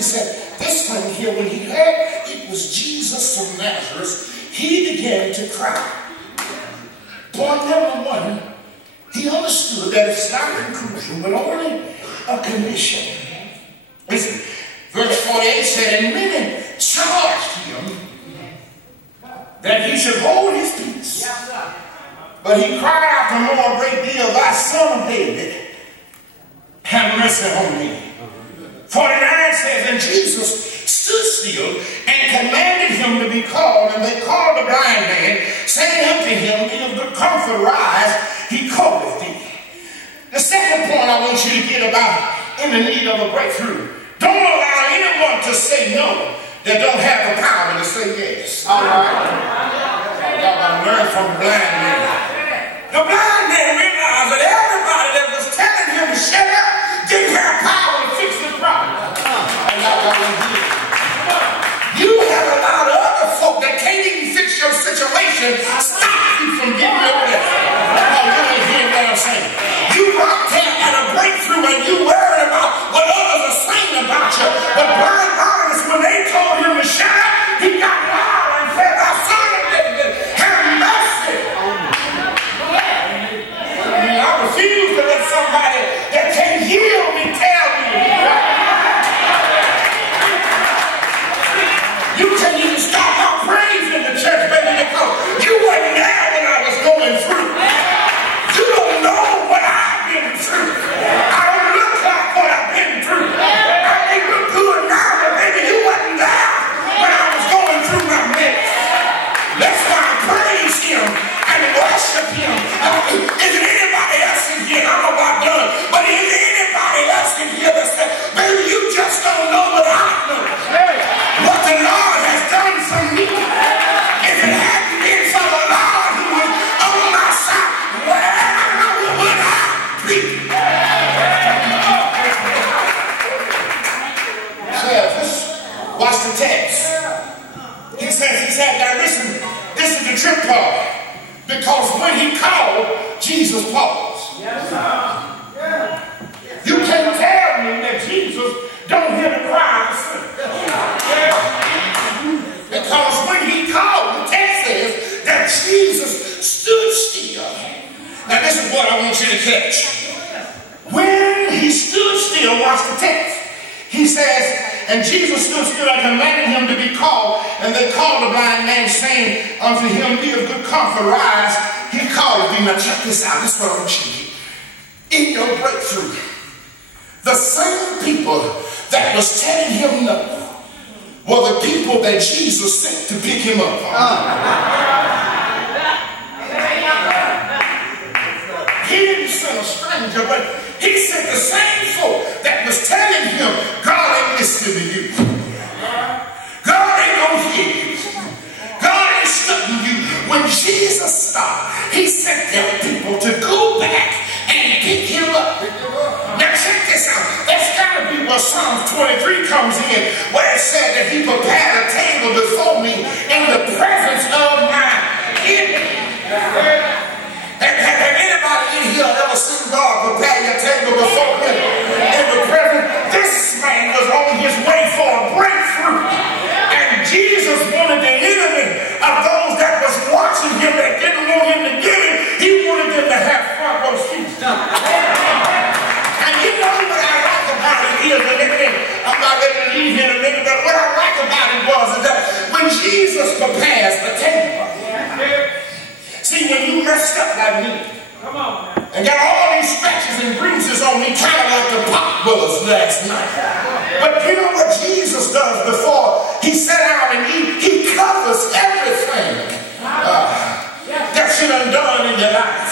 he said, this thing here, when he heard it was Jesus from Nazareth, he began to cry. Point number one, he understood that it's not a conclusion, but only a condition. Listen, verse 48 said, and many charged him that he should hold his peace. But he cried out the more a great deal, thy son of David, have mercy on me. 49 says, and Jesus stood still and commanded him to be called, and they called the blind man, saying unto him, be of good comfort, rise, he calleth thee. The second point I want you to get about in the need of a breakthrough, don't allow anyone to say no that don't have the power to say yes. All right. Y'all got to learn from the blind man. The blind man realized that everybody that was telling him to shut up didn't have power to fix the problem. And y'all got to hear. You have a lot of other folk that can't even fix your situation, stop you from getting your blessing. Oh, you ain't hearing what I'm saying. You out there at a breakthrough and you worried about what others are saying about you. But blind Barnabas, when they told him to shut up, he got loud and said, "Thou son of David, have mercy." I refuse to let somebody that can't heal me tell me. You can't even stop my praise in the church, baby, because you weren't there when I was going through. You don't know what I've been through. I don't look like what I've been through. I may look good now, but baby, you wasn't there when I was going through my mess. That's why I praise him and worship him. Is there anybody else in here? I'm about done. But is there anybody else in here that says, baby, you just don't know what I know? What the Lord has done for me. If it hadn't been for the Lord who was on my side, where would I be? Watch the text. He said, now listen, this is the trip part. Because when he called, Jesus paused. Yes, sir. You can't tell me that Jesus don't hear the cry of the sinner. Because when he called, the text says that Jesus stood still. Now this is what I want you to catch. When he stood still, watch the text. He says, and Jesus stood still and commanded him to be called, and they called the blind man, saying unto him, be of good comfort, rise, he calleth thee. Now check this out, this is what I want you to get. In your breakthrough, the same people that was telling him no were the people that Jesus sent to pick him up. He didn't send a stranger, but he sent the same folk that was telling him, God ain't listening to you. God ain't gonna hear you. God ain't studying you. When Jesus stopped, he sent them people to go back and pick him up. Now check this out. That's got to be where Psalm 23 comes in, where it said that he prepared a table before me in the presence of my enemies. Have anybody in here ever seen God prepare your table before him in the presence? This man was on his way for a breakthrough. And Jesus wanted the enemy of those that was watching him that didn't want him to get it. He wanted them to have front row seats. And you know what I like about it is, I'm not ready to leave here in a minute, but what I like about it was that when Jesus prepares the table, see, when you messed up like me, come on, and got all these scratches and bruises on me, kind of like the pop was last night. But you know what Jesus does before he sat out and eat? He covers everything that you done in your life.